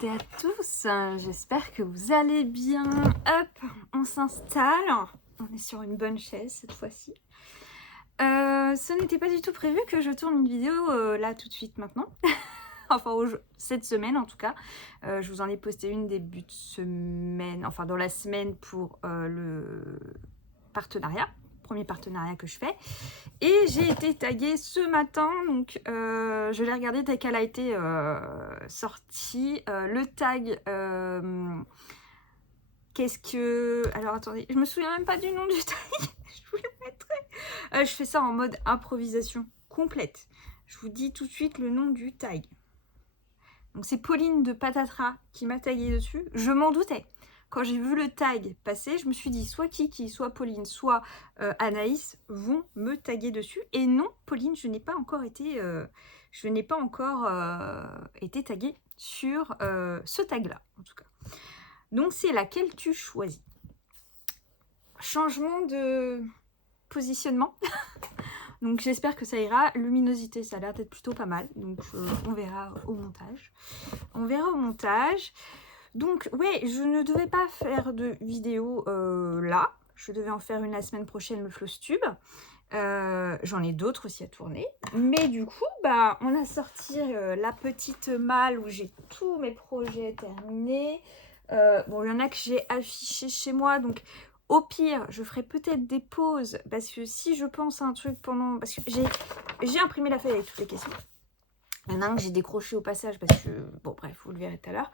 toutes et à tous, j'espère que vous allez bien. Hop, on s'installe, on est sur une bonne chaise cette fois-ci. Ce n'était pas du tout prévu que je tourne une vidéo là tout de suite maintenant. Enfin cette semaine en tout cas. Je vous en ai posté une début de semaine, enfin dans la semaine pour le partenariat, premier partenariat que je fais. Et j'ai été taguée ce matin, donc je l'ai regardée dès qu'elle a été sortie. Le tag, qu'est-ce que... Alors attendez, je me souviens même pas du nom du tag, je vous le mettrai. Je fais ça en mode improvisation complète. Je vous dis tout de suite le nom du tag. Donc c'est Pauline de Patatra qui m'a tagué dessus. Je m'en doutais. Quand j'ai vu le tag passer, je me suis dit soit Kiki, soit Pauline, soit Anaïs vont me taguer dessus. Et non, Pauline, je n'ai pas encore été, taguée sur ce tag-là, en tout cas. Donc c'est laquelle tu choisis. Changement de positionnement. Donc j'espère que ça ira. Luminosité, ça a l'air d'être plutôt pas mal. Donc on verra au montage. On verra au montage. Donc ouais, je ne devais pas faire de vidéo là. Je devais en faire une la semaine prochaine, le Flosstube. J'en ai d'autres aussi à tourner. Mais du coup, bah, on a sorti la petite malle où j'ai tous mes projets terminés. Bon, il y en a que j'ai affichés chez moi. Donc au pire, je ferai peut-être des pauses. Parce que si je pense à un truc pendant... Parce que j'ai imprimé la feuille avec toutes les questions. Il y en a un que j'ai décroché au passage parce que, bon bref, vous le verrez tout à l'heure.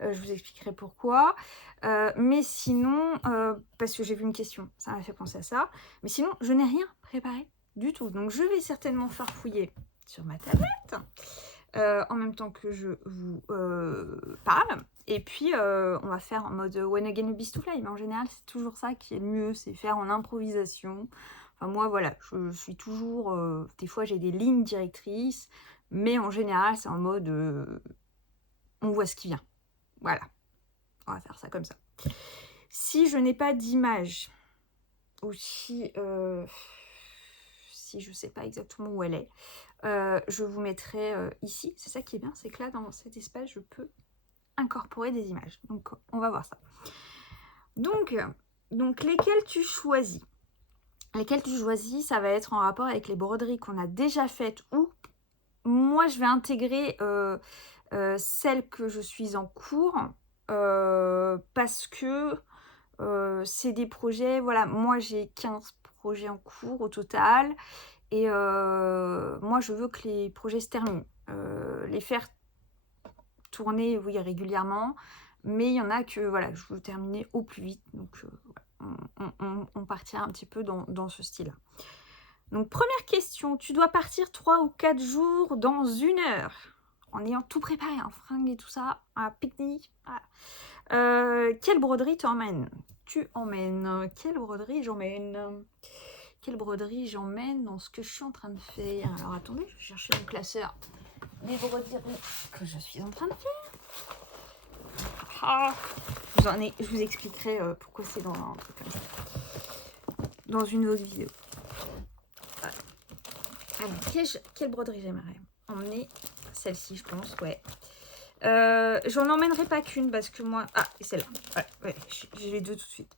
Je vous expliquerai pourquoi. Mais sinon, parce que j'ai vu une question, ça m'a fait penser à ça. Mais sinon, je n'ai rien préparé du tout. Donc je vais certainement farfouiller sur ma tablette en même temps que je vous parle. Et puis, on va faire en mode When Again We Beast to Fly. Mais en général, c'est toujours ça qui est le mieux, c'est faire en improvisation. Enfin, moi, voilà, je suis toujours... des fois, j'ai des lignes directrices. Mais en général, c'est en mode on voit ce qui vient. Voilà. On va faire ça comme ça. Si je n'ai pas d'image, ou si je ne sais pas exactement où elle est, je vous mettrai ici. C'est ça qui est bien, c'est que là, dans cet espace, je peux incorporer des images. Donc, on va voir ça. Donc lesquelles tu choisis? Lesquelles tu choisis, ça va être en rapport avec les broderies qu'on a déjà faites ou moi, je vais intégrer celle que je suis en cours parce que c'est des projets, voilà, moi j'ai 15 projets en cours au total et moi je veux que les projets se terminent. Les faire tourner, oui, régulièrement, mais il y en a que, voilà, je veux terminer au plus vite, donc on partira un petit peu dans ce style-là. Donc, première question, tu dois partir 3 ou 4 jours dans 1 heure, en ayant tout préparé, un fringue et tout ça, un pique-nique. Voilà. Quelle broderie tu emmènes? Quelle broderie j'emmène? Quelle broderie j'emmène dans ce que je suis en train de faire? Alors, attendez, je vais chercher mon classeur des broderies que je suis en train de faire. Ah, je vous expliquerai pourquoi c'est dans un truc comme ça. Dans une autre vidéo. Alors, quelle broderie j'aimerais emmener? Celle-ci, je pense, ouais. J'en emmènerai pas qu'une parce que moi... Ah, et celle-là. Voilà, ouais, j'ai les deux tout de suite.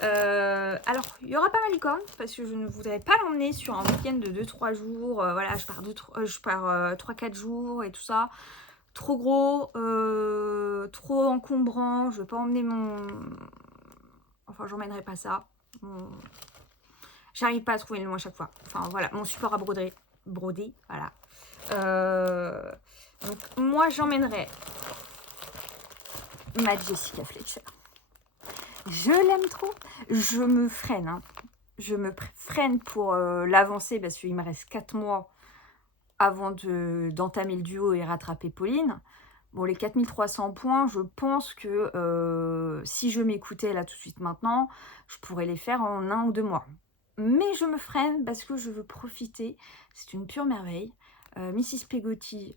Alors, il y aura pas ma licorne parce que je ne voudrais pas l'emmener sur un week-end de 2-3 jours. Voilà, je pars 3-4 jours et tout ça. Trop gros, trop encombrant. Je veux pas emmener mon... Enfin, j'emmènerai pas ça. J'arrive pas à trouver le nom à chaque fois. Enfin, voilà, mon support à broder, voilà. Donc, moi, j'emmènerai ma Jessica Fletcher. Je l'aime trop. Je me freine. Hein. Je me freine pour l'avancer parce qu'il me reste 4 mois avant d'entamer le duo et rattraper Pauline. Bon, les 4300 points, je pense que si je m'écoutais là tout de suite maintenant, je pourrais les faire en 1 ou 2 mois. Mais je me freine parce que je veux profiter. C'est une pure merveille. Mrs. Pegotti,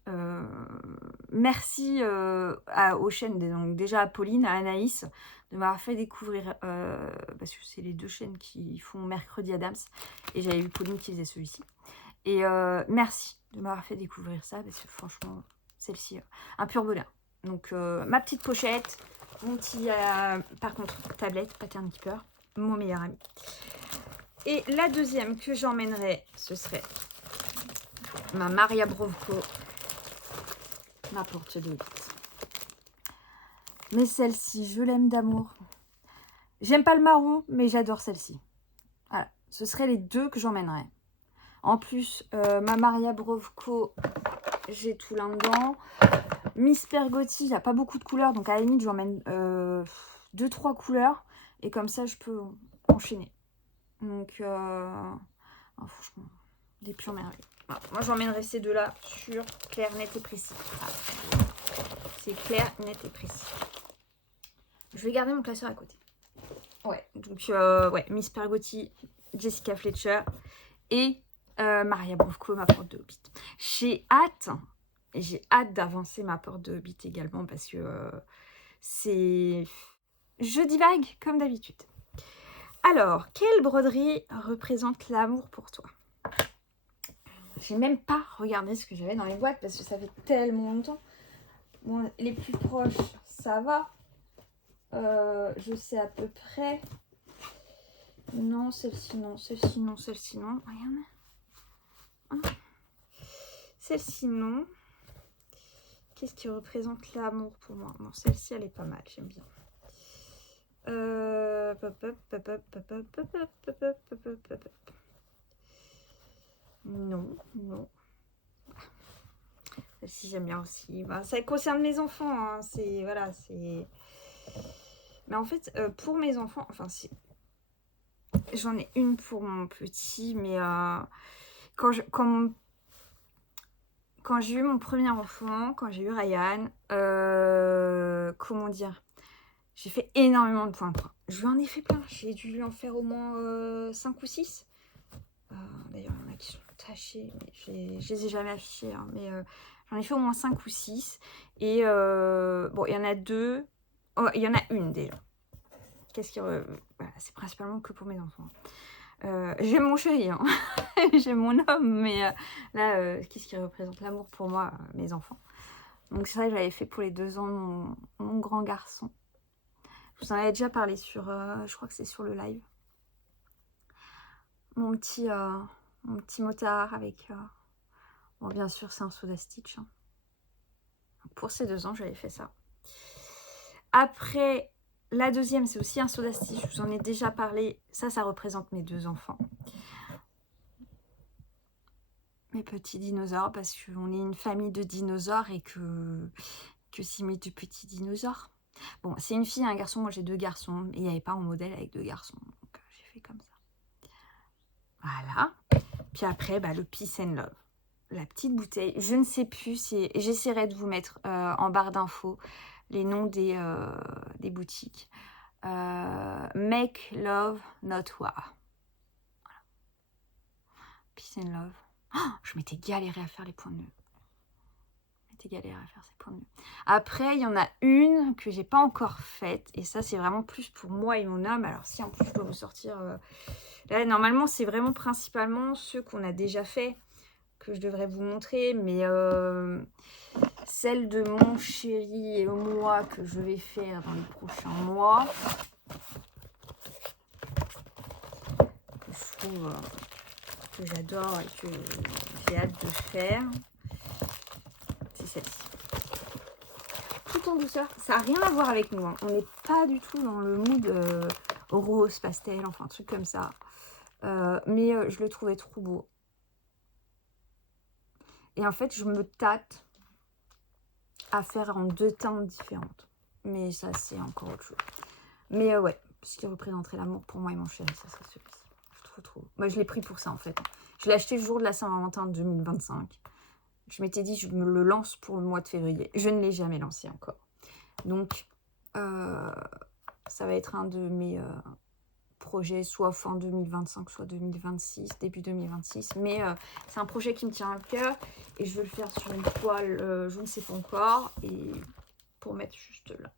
merci aux chaînes, donc déjà à Pauline, à Anaïs, de m'avoir fait découvrir, parce que c'est les 2 chaînes qui font Mercredi Adams, et j'avais vu Pauline qui faisait celui-ci. Et merci de m'avoir fait découvrir ça, parce que franchement, celle-ci, un pur bonheur. Donc ma petite pochette, mon petit, par contre, tablette, Pattern Keeper, mon meilleur ami. Et la deuxième que j'emmènerai, ce serait ma Maria Brovko, ma porte de bite. Mais celle-ci, je l'aime d'amour. J'aime pas le marron, mais j'adore celle-ci. Voilà, ce seraient les deux que j'emmènerais. En plus, ma Maria Brovko, j'ai tout là-dedans. Miss Pergotti, il n'y a pas beaucoup de couleurs, donc à la limite, j'emmène 2-3 couleurs. Et comme ça, je peux enchaîner. Donc, franchement, des pures merveilles. Voilà. Moi, j'emmènerai ces deux-là sur clair, net et précis. Voilà. C'est clair, net et précis. Je vais garder mon classeur à côté. Ouais, donc, ouais, Miss Pergotti, Jessica Fletcher et Maria Brovko, ma porte de Hobbit. J'ai hâte d'avancer ma porte de Hobbit également parce que c'est... Je divague comme d'habitude. Alors, quelle broderie représente l'amour pour toi? J'ai même pas regardé ce que j'avais dans les boîtes parce que ça fait tellement longtemps. Bon, les plus proches, ça va. Je sais à peu près. Non, celle-ci non, celle-ci non, celle-ci non. Regarde. Hein, celle-ci non. Qu'est-ce qui représente l'amour pour moi? Bon, celle-ci elle est pas mal, j'aime bien. Non, non. Celle-ci j'aime bien aussi. Bah, ça concerne mes enfants, hein. C'est voilà, c'est. Mais en fait, pour mes enfants, enfin, j'en ai une pour mon petit, mais quand j'ai eu mon premier enfant, quand j'ai eu Ryan, comment dire, j'ai fait énormément de points. Je lui en ai fait plein. J'ai dû lui en faire au moins 5 ou 6. D'ailleurs, il y en a qui sont tachés, mais je les ai jamais affichés. Hein, mais j'en ai fait au moins 5 ou 6. Et bon, il y en a 2. Oh, il y en a une déjà. Qu'est-ce qui... voilà, c'est principalement que pour mes enfants. J'aime mon chéri, hein. J'aime mon homme, mais là, qu'est-ce qui représente l'amour pour moi, mes enfants. Donc c'est vrai que j'avais fait pour les 2 ans de mon grand garçon. Je vous en avais déjà parlé sur, je crois que c'est sur le live. Mon petit motard avec, bon bien sûr c'est un Soda Stitch. Hein. Pour ces 2 ans j'avais fait ça. Après, la deuxième c'est aussi un Soda Stitch, je vous en ai déjà parlé. Ça représente mes 2 enfants. Mes petits dinosaures, parce qu'on est une famille de dinosaures et que c'est mes 2 petits dinosaures. Bon, c'est une fille et un garçon, moi j'ai 2 garçons, et il n'y avait pas un modèle avec 2 garçons, donc j'ai fait comme ça. Voilà. Puis après, bah, le Peace and Love. La petite bouteille, je ne sais plus, j'essaierai de vous mettre en barre d'infos les noms des boutiques. Make Love Not War. Voilà. Peace and Love. Oh, je m'étais galérée à faire les points de nœud. Après, il y en a une que j'ai pas encore faite. Et ça, c'est vraiment plus pour moi et mon homme. Alors, si en plus je peux vous sortir... Là, normalement, c'est vraiment principalement ceux qu'on a déjà fait que je devrais vous montrer. Mais celle de mon chéri et moi que je vais faire dans les prochains mois. Que je trouve que j'adore et que j'ai hâte de faire. C'est celle-ci. Tout en douceur, ça n'a rien à voir avec nous, hein. On n'est pas du tout dans le mood rose, pastel, enfin un truc comme ça, mais je le trouvais trop beau et en fait je me tâte à faire en 2 teintes différentes, mais ça c'est encore autre chose. Mais ouais, ce qui représenterait l'amour pour moi et mon chéri, ça serait celui-ci. Je trouve moi je l'ai pris pour ça en fait, je l'ai acheté le jour de la Saint-Valentin 2025. Je m'étais dit, je me le lance pour le mois de février. Je ne l'ai jamais lancé encore. Donc, ça va être un de mes projets, soit fin 2025, soit 2026, début 2026. Mais c'est un projet qui me tient à cœur. Et je veux le faire sur une toile, je ne sais pas encore. Et pour mettre juste là,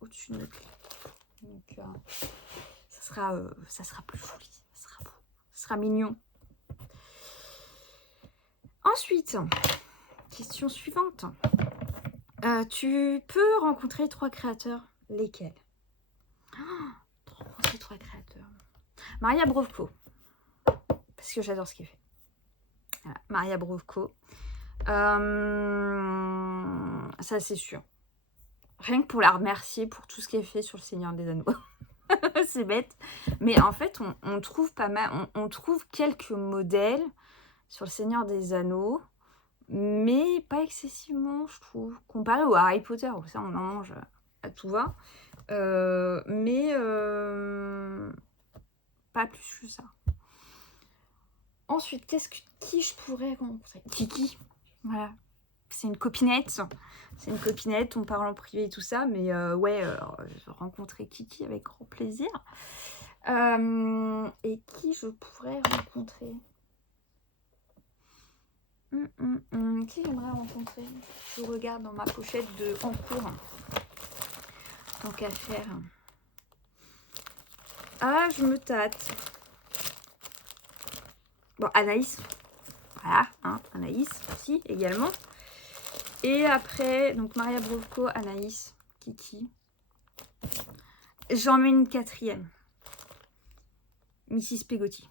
au-dessus de notre lit. Donc, ça sera plus joli. Ça sera beau. Ça sera mignon. Ensuite, question suivante. Tu peux rencontrer 3 créateurs. Lesquels? Rencontrer 3 créateurs. Maria Brovko. Parce que j'adore ce qu'elle fait. Voilà, Maria Brovko. Ça, c'est sûr. Rien que pour la remercier pour tout ce qu'elle fait sur le Seigneur des Anneaux. C'est bête. Mais en fait, on trouve pas mal. On trouve quelques modèles sur le Seigneur des Anneaux. Mais pas excessivement, je trouve. Comparé au Harry Potter, où ça, on en mange à tout va. Mais pas plus que ça. Ensuite, qui je pourrais rencontrer? Kiki. Voilà. C'est une copinette. C'est une copinette, on parle en privé et tout ça. Mais rencontrer Kiki avec grand plaisir. Et qui je pourrais rencontrer? Qui j'aimerais rencontrer? Je regarde dans ma pochette de en cours. Tant qu'à faire. Ah, je me tâte. Bon, Anaïs. Voilà, hein, Anaïs aussi, également. Et après, donc Maria Brovko, Anaïs, Kiki. J'en mets une 4e. Mrs. Pegotti.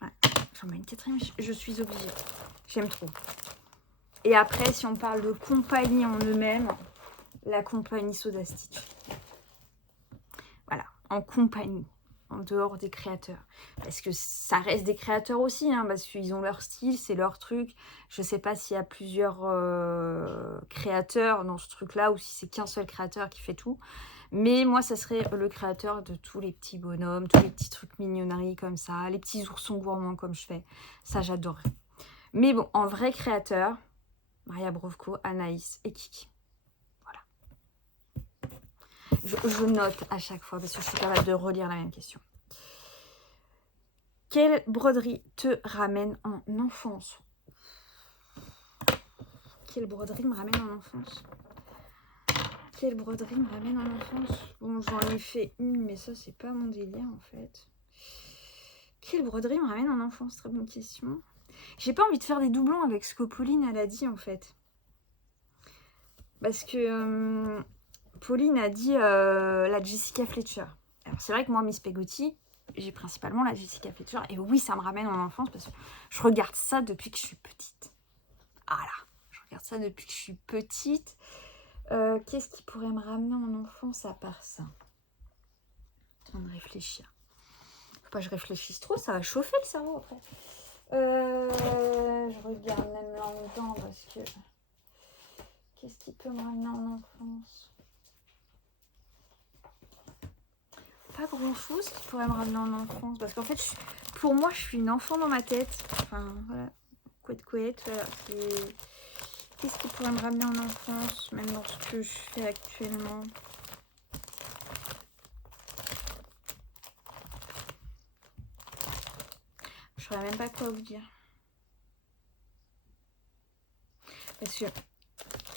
Ouais, j'en mets une 4e, je suis obligée. J'aime trop. Et après, si on parle de compagnie en eux-mêmes, la compagnie Soda Stitch. Voilà, en compagnie, en dehors des créateurs. Parce que ça reste des créateurs aussi, hein, parce qu'ils ont leur style, c'est leur truc. Je sais pas s'il y a plusieurs créateurs dans ce truc-là, ou si c'est qu'un seul créateur qui fait tout. Mais moi, ça serait le créateur de tous les petits bonhommes, tous les petits trucs mignonneries comme ça, les petits oursons gourmands comme je fais. Ça, j'adorerais. Mais bon, en vrai créateur, Maria Brovko, Anaïs et Kiki. Voilà. Je note à chaque fois parce que je suis capable de relire la même question. Quelle broderie te ramène en enfance? Quelle broderie me ramène en enfance? Quelle broderie me ramène en enfance? Bon, j'en ai fait une, mais ça, c'est pas mon délire, en fait. Quelle broderie me ramène en enfance? Très bonne question. J'ai pas envie de faire des doublons avec ce que Pauline, elle a dit, en fait. Parce que Pauline a dit la Jessica Fletcher. Alors, c'est vrai que moi, Miss Pegotti, j'ai principalement la Jessica Fletcher. Et oui, ça me ramène en enfance parce que je regarde ça depuis que je suis petite. Ah là, je regarde ça depuis que je suis petite. Qu'est-ce qui pourrait me ramener en enfance à part ça? En train de réfléchir. Faut pas que je réfléchisse trop, ça va chauffer le cerveau après. Je regarde même là en dedans parce que... Qu'est-ce qui peut me ramener en enfance? Pas grand-chose qui pourrait me ramener en enfance. Parce qu'en fait, pour moi, je suis une enfant dans ma tête. Enfin, voilà. Couette, voilà. Qu'est-ce qui pourrait me ramener en enfance, même dans ce que je fais actuellement? Je ne saurais même pas quoi vous dire. Parce que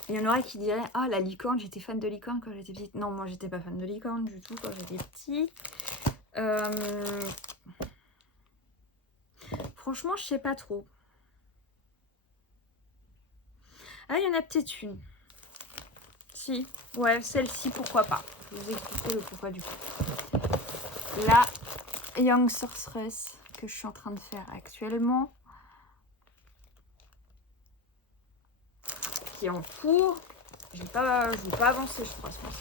il y en aurait qui diraient « Ah, la licorne, j'étais fan de licorne quand j'étais petite. » Non, moi, j'étais pas fan de licorne du tout quand j'étais petite. Franchement, je sais pas trop. Ah, il y en a peut-être une. Si, ouais, celle-ci, pourquoi pas. Je vais vous expliquer le pourquoi du coup. La Young Sorceress que je suis en train de faire actuellement. Qui est en cours. Je vais pas avancer, je crois, je pense.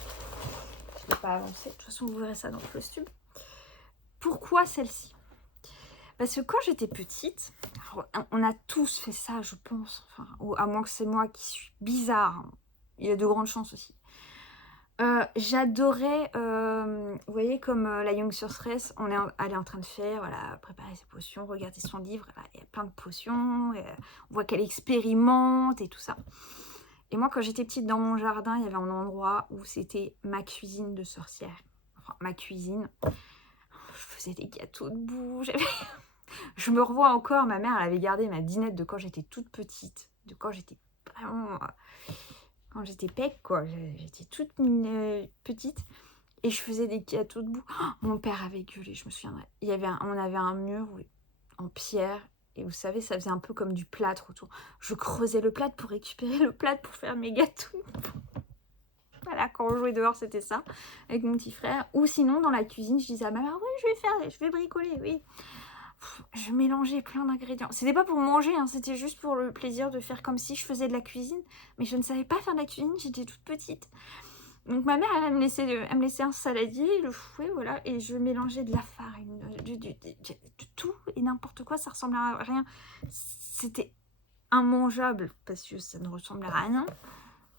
Je vais pas avancer. De toute façon, vous verrez ça dans le costume. Pourquoi celle-ci? Parce que quand j'étais petite, on a tous fait ça, je pense. Enfin, ou à moins que c'est moi qui suis bizarre. Il y a de grandes chances aussi. J'adorais, vous voyez, comme la Young Sorceress, elle est en train de faire, voilà, préparer ses potions, regarder son livre, voilà, il y a plein de potions, on voit qu'elle expérimente et tout ça. Et moi, quand j'étais petite, dans mon jardin, il y avait un endroit où c'était ma cuisine de sorcière. Enfin, ma cuisine. Je faisais des gâteaux de boue. Je me revois encore, ma mère, elle avait gardé ma dinette de quand j'étais toute petite. De quand j'étais vraiment... Quand j'étais pec, quoi. J'étais toute petite. Et je faisais des gâteaux de boue. Oh, mon père avait gueulé, je me souviendrai. On avait un mur en pierre. Et vous savez, ça faisait un peu comme du plâtre autour. Je creusais le plâtre pour récupérer le plâtre pour faire mes gâteaux. Voilà, quand on jouait dehors, c'était ça, avec mon petit frère. Ou sinon, dans la cuisine, je disais à ma mère, oui, je vais bricoler, oui. Je mélangeais plein d'ingrédients. C'était pas pour manger, hein, c'était juste pour le plaisir de faire comme si je faisais de la cuisine. Mais je ne savais pas faire de la cuisine, j'étais toute petite. Donc ma mère, elle me laissait un saladier, le fouet, voilà, et je mélangeais de la farine, de tout et n'importe quoi, ça ressemblait à rien. C'était immangeable parce que ça ne ressemblait à rien.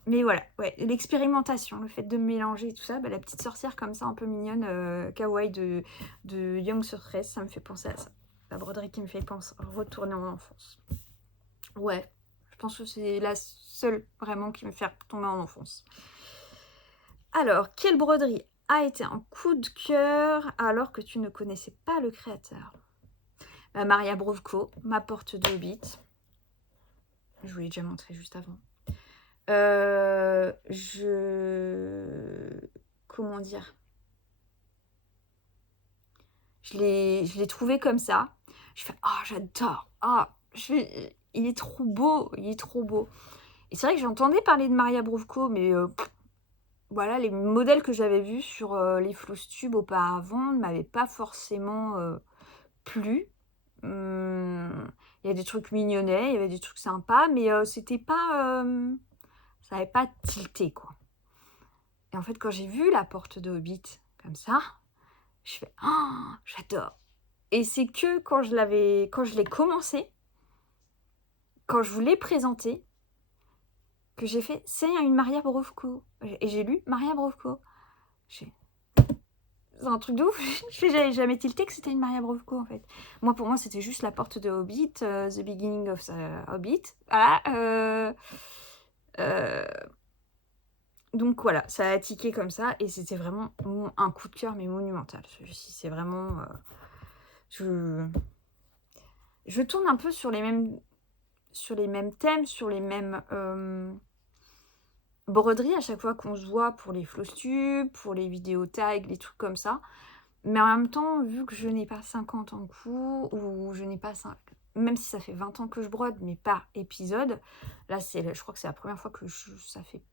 Mais voilà, ouais, l'expérimentation, le fait de mélanger tout ça, bah, la petite sorcière comme ça, un peu mignonne, kawaii de Young Sorceress, ça me fait penser à ça. La broderie qui me fait retourner en enfance. Ouais, je pense que c'est la seule vraiment qui me fait tomber en enfance. Alors, quelle broderie a été un coup de cœur alors que tu ne connaissais pas le créateur? Bah, Maria Brovko, ma porte de Hobbit. Je vous l'ai déjà montré juste avant. Comment dire? Je l'ai trouvé comme ça. Je fais, ah, j'adore. Ah, il est trop beau. Il est trop beau. Et c'est vrai que j'entendais parler de Maria Brovko, mais voilà, les modèles que j'avais vus sur les Flosstube auparavant ne m'avaient pas forcément plu. Il y a des trucs mignonnets, il y avait des trucs sympas, mais c'était pas... ça n'avait pas tilté, quoi. Et en fait, quand j'ai vu la porte de Hobbit, comme ça, je fais, oh, j'adore. Et c'est que quand je l'ai commencé, quand je vous l'ai présenté, que j'ai fait, c'est une Maria Brovko. Et j'ai lu Maria Brovko. C'est un truc de ouf. J'avais jamais tilté que c'était une Maria Brovko, en fait. Pour moi, c'était juste la porte de Hobbit, The Beginning of the Hobbit. Voilà. Donc voilà, ça a tiqué comme ça. Et c'était vraiment un coup de cœur, mais monumental. Celui-ci, c'est vraiment... Je tourne un peu sur les mêmes thèmes, sur les mêmes broderies à chaque fois qu'on se voit pour les Flosstube, pour les vidéos tags, les trucs comme ça. Mais en même temps, vu que je n'ai pas 50 en cours, ou je n'ai pas 5, même si ça fait 20 ans que je brode, mais par épisode, là, je crois que c'est la première fois que ça fait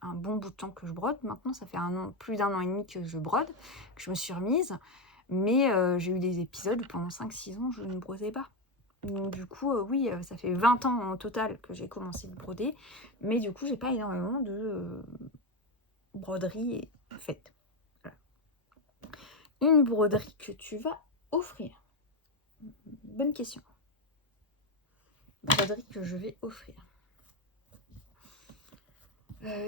un bon bout de temps que je brode. Maintenant, ça fait plus d'1 an et demi que je brode, que je me suis remise. Mais j'ai eu des épisodes où pendant 5-6 ans, je ne brodais pas. Donc du coup, oui, ça fait 20 ans en total que j'ai commencé de broder. Mais du coup, j'ai pas énormément de broderie faite. Voilà. Une broderie que tu vas offrir. Bonne question. Broderie que je vais offrir.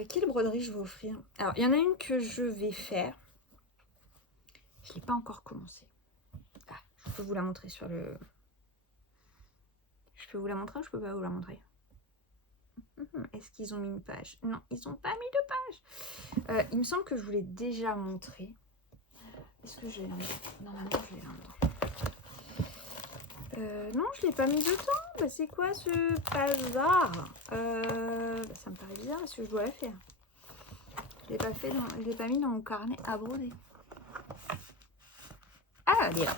Quelle broderie je vais offrir? Alors, il y en a une que je vais faire. Je ne l'ai pas encore commencé. Ah, je peux vous la montrer sur le... Je peux vous la montrer ou je peux pas vous la montrer? Est-ce qu'ils ont mis une page? Non, ils n'ont pas mis de page. Il me semble que je vous l'ai déjà montré. Est-ce que je l'ai là? Normalement, je l'ai là. Non, je l'ai pas mis dedans. Bah, c'est quoi ce bazar? Ça me paraît bizarre parce que je dois la faire. Je l'ai pas mis dans mon carnet à broder. Ah, elle est là.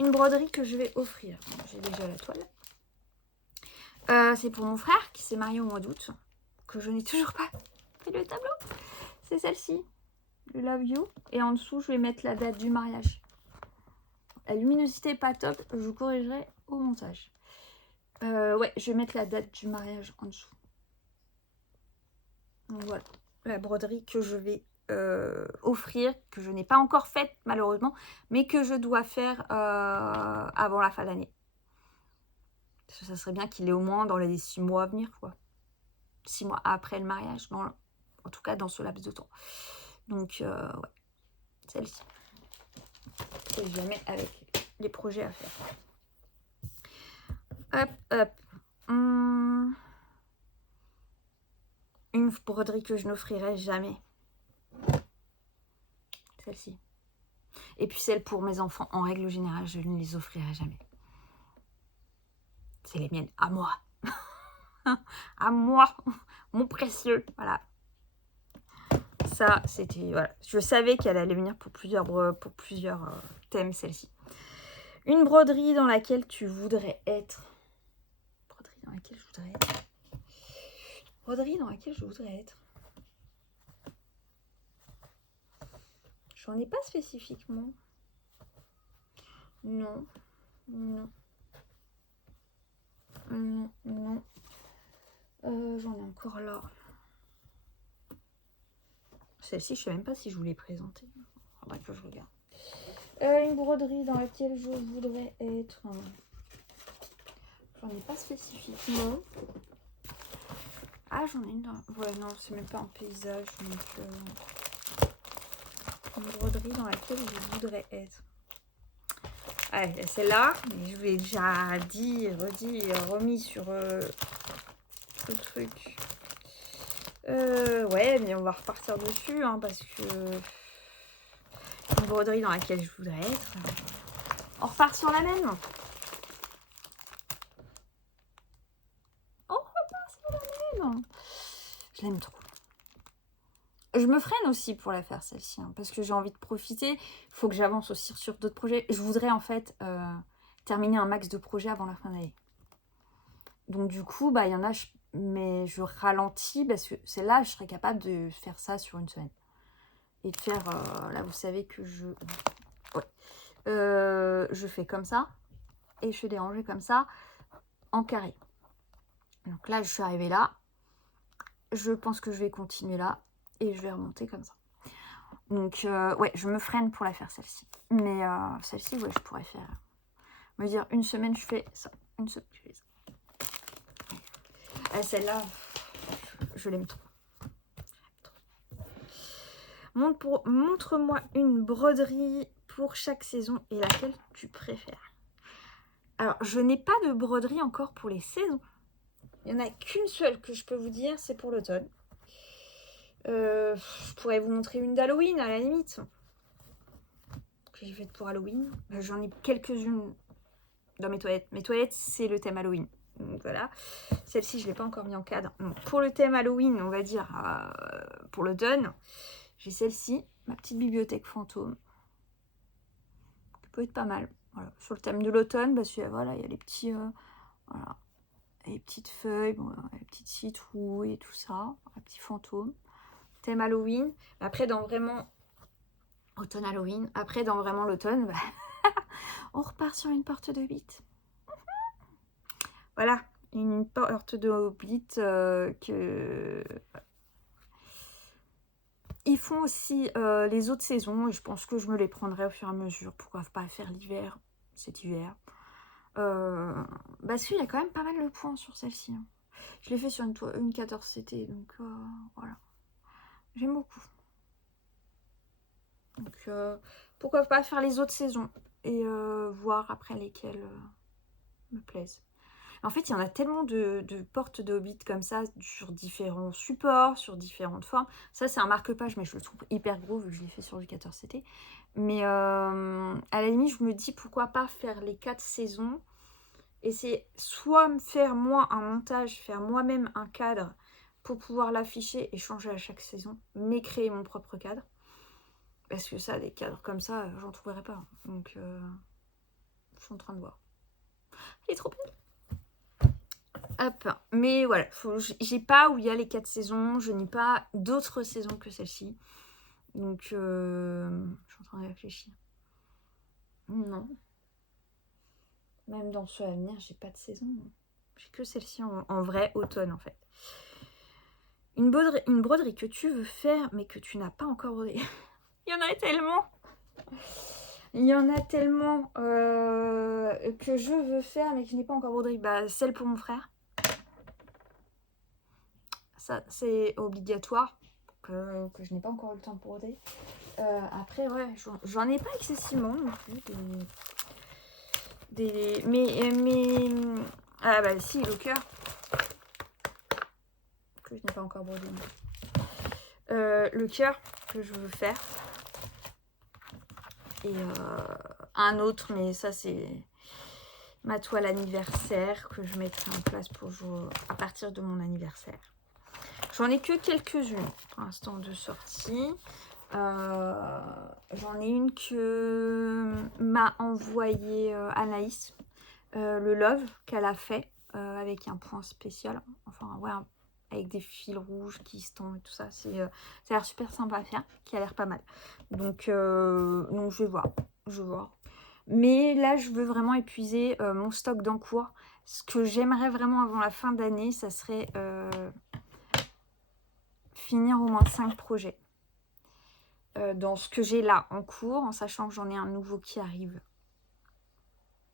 Une broderie que je vais offrir. J'ai déjà la toile. C'est pour mon frère qui s'est marié au mois d'août, que je n'ai toujours pas fait le tableau. C'est celle-ci, le Love You. Et en dessous, je vais mettre la date du mariage. La luminosité n'est pas top, je vous corrigerai au montage. Ouais, je vais mettre la date du mariage en dessous. Donc voilà, la broderie que je vais offrir, que je n'ai pas encore faite malheureusement, mais que je dois faire avant la fin de l'année. Ça serait bien qu'il ait au moins dans les 6 mois à venir, quoi. 6 mois après le mariage, en tout cas dans ce laps de temps. Donc, ouais, celle-ci. Et je la mets avec les projets à faire. Hop, hop. Une broderie que je n'offrirai jamais. Celle-ci. Et puis celle pour mes enfants, en règle générale, je ne les offrirai jamais. C'est les miennes, à moi. À moi, mon précieux. Voilà. Ça, c'était... Voilà. Je savais qu'elle allait venir pour plusieurs thèmes, celle-ci. Une broderie dans laquelle tu voudrais être. Broderie dans laquelle je voudrais être. broderie dans laquelle je voudrais être. J'en ai pas spécifiquement. Non. Non. Non, non. J'en ai encore là. Celle-ci, je sais même pas si je vous l'ai présentée. Faudrait que je regarde. Une broderie dans laquelle je voudrais être. J'en ai pas spécifiquement. Ah, j'en ai une dans... Ouais, non, c'est même pas un paysage. Donc, une broderie dans laquelle je voudrais être. Ah, celle-là, mais je vous l'ai déjà dit, redit, remis sur le truc. Ouais, mais on va repartir dessus, hein, parce que une broderie dans laquelle je voudrais être. On repart sur la même. On repart sur la même. Je l'aime trop. Je me freine aussi pour la faire celle-ci, hein, parce que j'ai envie de profiter. Il faut que j'avance aussi sur d'autres projets. Je voudrais en fait terminer un max de projets avant la fin d'année. Donc du coup, bah il y en a, mais je ralentis parce que celle-là, je serais capable de faire ça sur une semaine. Et de faire, là vous savez que je fais comme ça et je fais des rangées comme ça en carré. Donc là, je suis arrivée là. Je pense que je vais continuer là et je vais remonter comme ça. Donc ouais, je me freine pour la faire celle-ci. Mais celle-ci, ouais, je pourrais faire, me dire une semaine je fais ça, une semaine je fais ça. Celle-là, je l'aime trop. Montre-moi une broderie pour chaque saison et laquelle tu préfères. Alors, je n'ai pas de broderie encore pour les saisons. Il n'y en a qu'une seule que je peux vous dire, c'est pour l'automne. Je pourrais vous montrer une d'Halloween à la limite. Que j'ai faite pour Halloween. J'en ai quelques-unes dans mes toilettes. Mes toilettes, c'est le thème Halloween. Donc voilà. Celle-ci, je ne l'ai pas encore mis en cadre. Donc, pour le thème Halloween, on va dire pour l'automne, j'ai celle-ci, ma petite bibliothèque fantôme. Qui peut être pas mal. Voilà. Sur le thème de l'automne, parce que voilà, il y a les petits. Voilà. Les petites feuilles, bon, les petites citrouilles et tout ça. Un petit fantôme. Thème Halloween. Après, dans vraiment. Automne Halloween. Après, dans vraiment l'automne, bah, on repart sur une porte de Hobbit. Voilà, une porte de Hobbit que... Ils font aussi les autres saisons et je pense que je me les prendrai au fur et à mesure. Pourquoi pas faire l'hiver, cet hiver. Parce qu'il y a quand même pas mal de points sur celle-ci. Hein. Je l'ai fait sur une 14 CT, donc voilà. J'aime beaucoup. Donc pourquoi pas faire les autres saisons et voir après lesquelles me plaisent. En fait, il y en a tellement de portes de Hobbit comme ça, sur différents supports, sur différentes formes. Ça, c'est un marque-page, mais je le trouve hyper gros, vu que je l'ai fait sur du 14CT. Mais à la limite, je me dis, pourquoi pas faire les 4 saisons. Et c'est soit me faire moi un montage, faire moi-même un cadre pour pouvoir l'afficher et changer à chaque saison, mais créer mon propre cadre. Parce que ça, des cadres comme ça, j'en trouverai pas. Donc, je suis en train de voir. Elle est trop belle. Hop, mais voilà, j'ai pas où il y a les 4 saisons, je n'ai pas d'autres saisons que celle-ci. Donc, je suis en train de réfléchir. Non. Même dans ceux à venir, j'ai pas de saison. J'ai que celle-ci en vrai automne, en fait. Une broderie que tu veux faire, mais que tu n'as pas encore brodé. Il y en a tellement. Il y en a tellement que je veux faire, mais que je n'ai pas encore brodé. Bah, celle pour mon frère. Ça, c'est obligatoire, que je n'ai pas encore eu le temps de broder. Après, ouais, j'en ai pas excessivement non plus. Mais ah bah si, le cœur. Que je n'ai pas encore brodé. Le cœur que je veux faire. Et un autre, mais ça c'est ma toile anniversaire que je mettrai en place pour jouer à partir de mon anniversaire. J'en ai que quelques-unes pour l'instant de sortie. J'en ai une que m'a envoyé Anaïs, le Love qu'elle a fait avec un point spécial. Enfin, ouais, avec des fils rouges qui se tendent et tout ça. Ça a l'air super sympa à faire, qui a l'air pas mal. Donc je vais voir. Mais là, je veux vraiment épuiser mon stock d'encours. Ce que j'aimerais vraiment avant la fin d'année, ça serait finir au moins 5 projets. Dans ce que j'ai là en cours, en sachant que j'en ai un nouveau qui arrive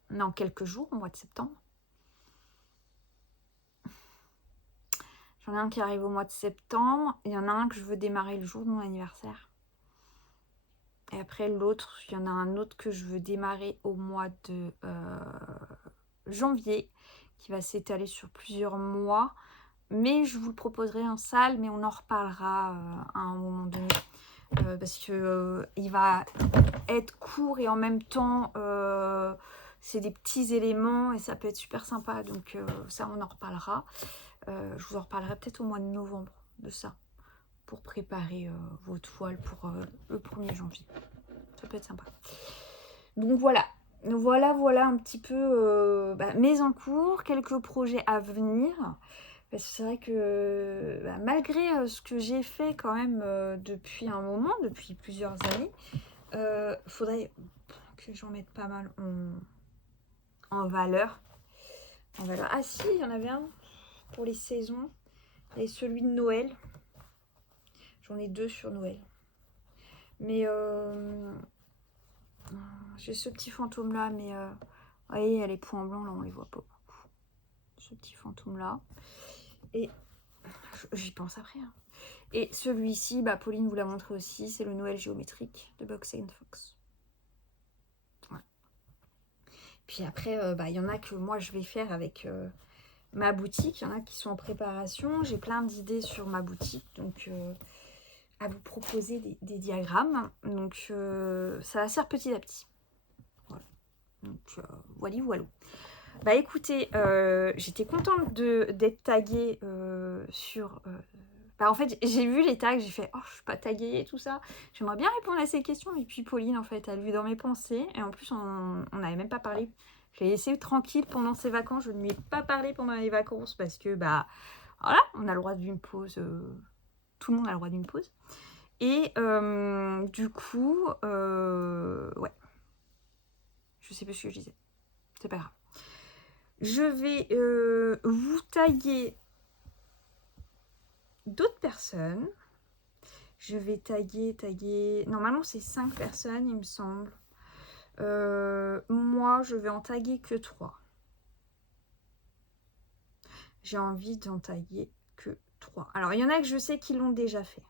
dans quelques jours, au mois de septembre. J'en ai un qui arrive au mois de septembre. Il y en a un que je veux démarrer le jour de mon anniversaire. Et après l'autre, il y en a un autre que je veux démarrer au mois de janvier, qui va s'étaler sur plusieurs mois. Mais je vous le proposerai en salle, mais on en reparlera à un moment donné. Parce que il va être court et en même temps c'est des petits éléments et ça peut être super sympa, donc ça on en reparlera. Je vous en reparlerai peut-être au mois de novembre de ça, pour préparer vos toiles pour le 1er janvier. Ça peut être sympa. Donc voilà un petit peu mes encours, quelques projets à venir. Parce que c'est vrai que malgré ce que j'ai fait quand même depuis un moment, depuis plusieurs années, faudrait que j'en mette pas mal en valeur. Ah si, il y en avait un pour les saisons. Et celui de Noël. J'en ai 2 sur Noël. Mais j'ai ce petit fantôme là, mais vous voyez, il y a les points blancs là, on les voit pas. Ce petit fantôme là. Et j'y pense après. Hein. Et celui-ci, Pauline vous l'a montré aussi, c'est le Noël géométrique de Box & Fox. Ouais. Puis après, y en a que moi je vais faire avec ma boutique. Il y en a qui sont en préparation. J'ai plein d'idées sur ma boutique, donc à vous proposer des diagrammes. Donc ça va se faire petit à petit. Voilà. Donc voilà. Écoutez, j'étais contente d'être taguée sur... en fait, j'ai vu les tags, j'ai fait « Oh, je suis pas taguée et tout ça. J'aimerais bien répondre à ces questions. » Et puis Pauline, en fait, elle a lu dans mes pensées. Et en plus, on n'avait même pas parlé. Je l'ai laissée tranquille pendant ses vacances. Je ne lui ai pas parlé pendant les vacances parce que, voilà, on a le droit d'une pause. Tout le monde a le droit d'une pause. Et du coup, ouais. Je sais plus ce que je disais. C'est pas grave. Je vais vous taguer d'autres personnes. Je vais taguer... Normalement, c'est 5 personnes, il me semble. Moi, je vais en taguer que 3. J'ai envie d'en taguer que 3. Alors, il y en a que je sais qu'ils l'ont déjà fait.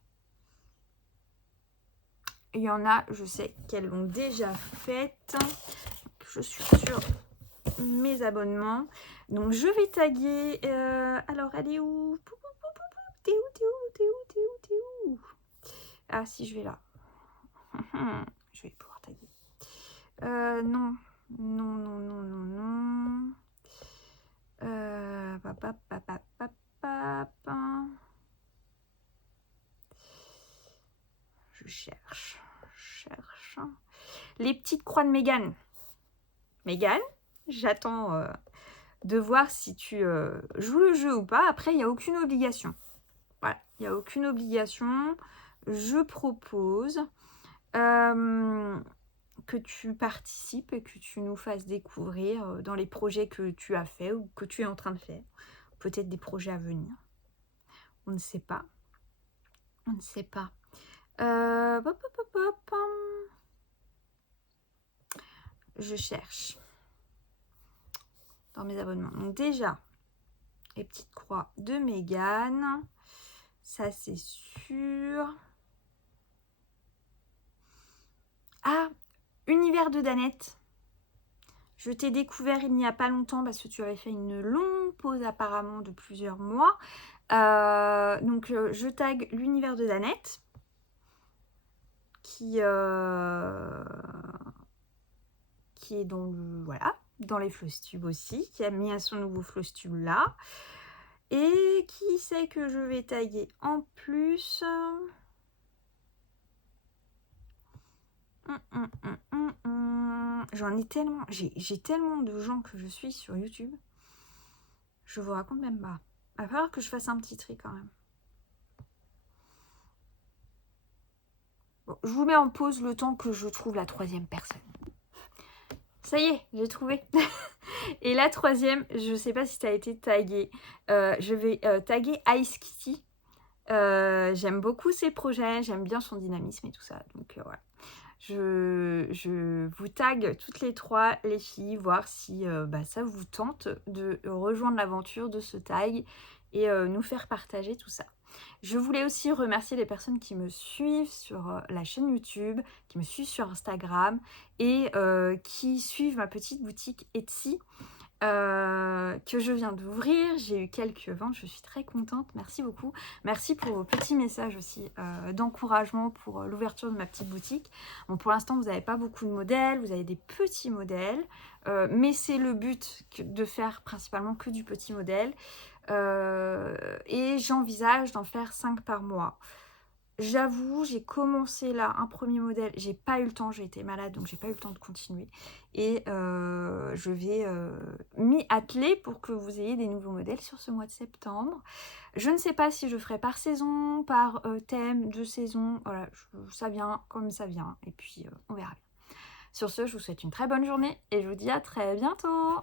Il y en a, je sais qu'elles l'ont déjà faite. Je suis sur mes abonnements. Donc, je vais taguer... alors, elle est où? T'es où? Ah, si, je vais là. Je vais pouvoir taguer. Non. Je cherche. Les petites croix de Mégane. Mégane, j'attends de voir si tu joues le jeu ou pas. Après, il n'y a aucune obligation. Voilà, il n'y a aucune obligation. Je propose que tu participes et que tu nous fasses découvrir dans les projets que tu as fait ou que tu es en train de faire. Peut-être des projets à venir. On ne sait pas. Je cherche dans mes abonnements. Donc déjà, les petites croix de Mégane. Ça, c'est sûr. Ah, Univers de Danette. Je t'ai découvert il n'y a pas longtemps parce que tu avais fait une longue pause apparemment de plusieurs mois. Donc, je tag l'Univers de Danette qui est dans le... Voilà, dans les Flosstubes aussi, qui a mis à son nouveau Flosstube là. Et qui sait que je vais taguer en plus? J'en ai tellement, j'ai tellement de gens que je suis sur YouTube. Je vous raconte même pas. va falloir que je fasse un petit tri quand même. Bon, je vous mets en pause le temps que je trouve la troisième personne. Ça y est, j'ai trouvé. Et la troisième, je sais pas si ça a été tagué. Je vais taguer Ice Kitty. J'aime beaucoup ses projets, j'aime bien son dynamisme et tout ça. Donc voilà. Je vous tag toutes les trois, les filles, voir si ça vous tente de rejoindre l'aventure de ce tag et nous faire partager tout ça. Je voulais aussi remercier les personnes qui me suivent sur la chaîne YouTube, qui me suivent sur Instagram et qui suivent ma petite boutique Etsy. Que je viens d'ouvrir, j'ai eu quelques ventes, je suis très contente, merci beaucoup. Merci pour vos petits messages aussi d'encouragement pour l'ouverture de ma petite boutique. Bon, pour l'instant, vous n'avez pas beaucoup de modèles, vous avez des petits modèles, mais c'est le but de faire principalement que du petit modèle. Et j'envisage d'en faire 5 par mois. J'avoue, j'ai commencé là un premier modèle, j'ai pas eu le temps, j'ai été malade donc j'ai pas eu le temps de continuer et je vais m'y atteler pour que vous ayez des nouveaux modèles sur ce mois de septembre. Je ne sais pas si je ferai par saison, par thème de saison, voilà, ça vient comme ça vient et puis on verra bien. Sur ce, je vous souhaite une très bonne journée et je vous dis à très bientôt.